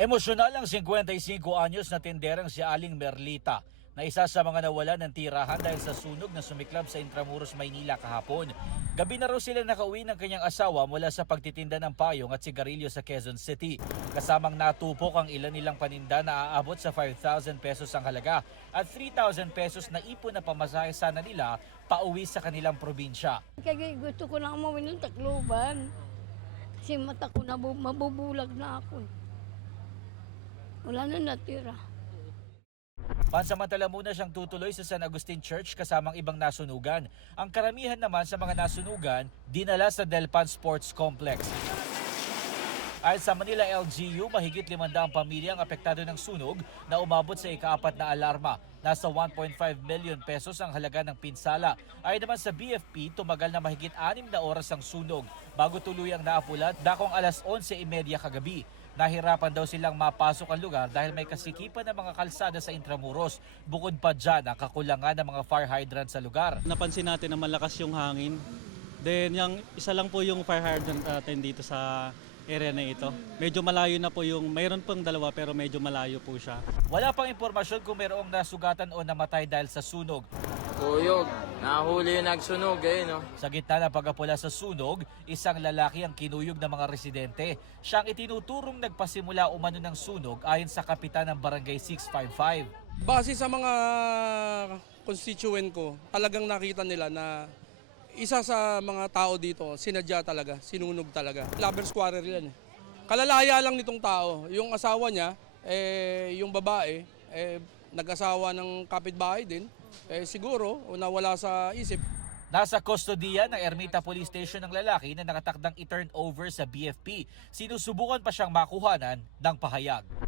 Emosyonal ang 55 anyos na tinderang si Aling Merlita na isa sa mga nawalan ng tirahan dahil sa sunog na sumiklab sa Intramuros, Maynila kahapon. Gabi na raw sila nakauwi ng kanyang asawa mula sa pagtitinda ng payong at sigarilyo sa Quezon City. Kasamang natupok ang ilan nilang paninda na aabot sa 5,000 pesos ang halaga at 3,000 pesos na ipon na pamasahe sana nila pauwi sa kanilang probinsya. Kaya gusto ko na umuwi ng Tacloban. Kasi mata ko na mabubulag na ako. Wala na natira. Pansamantala muna siyang tutuloy sa San Agustin Church kasamang ibang nasunugan. Ang karamihan naman sa mga nasunugan, dinala sa Delpan Sports Complex. Ayon sa Manila LGU, mahigit 500 pamilya ang apektado ng sunog na umabot sa ika-4 na alarma. Nasa 1.5 million pesos ang halaga ng pinsala. Ayon naman sa BFP, tumagal na mahigit 6 na oras ang sunog bago tuluyang naapulat dakong alas 11:30 kagabi. Nahirapan daw silang mapasok ang lugar dahil may kasikipan ng mga kalsada sa Intramuros. Bukod pa dyan ang kakulangan ng mga fire hydrant sa lugar. Napansin natin na malakas yung hangin. Then yung isa lang po yung fire hydrant natin dito sa area na ito. Medyo malayo na po yung, mayroon pang dalawa pero medyo malayo po siya. Wala pang impormasyon kung mayroong nasugatan o namatay dahil sa sunog. Kuyog, nahuli yung nagsunog no? Sa gitna ng pag-apula sa sunog, isang lalaki ang kinuyog ng mga residente. Siyang itinuturong nagpasimula umano ng sunog ayon sa kapitan ng Barangay 655. Base sa mga constituent ko, talagang nakita nila na isa sa mga tao dito, sinadya talaga, sinunog talaga. Lovers quarrel yan. Kalalaya lang nitong tao. Yung asawa niya, yung babae, nag-asawa ng kapitbahay din. Siguro, nawala sa isip. Nasa kustodiya ng Ermita Police Station ng lalaki na nakatakdang i-turn over sa BFP. Sinusubukan pa siyang makuhanan ng pahayag.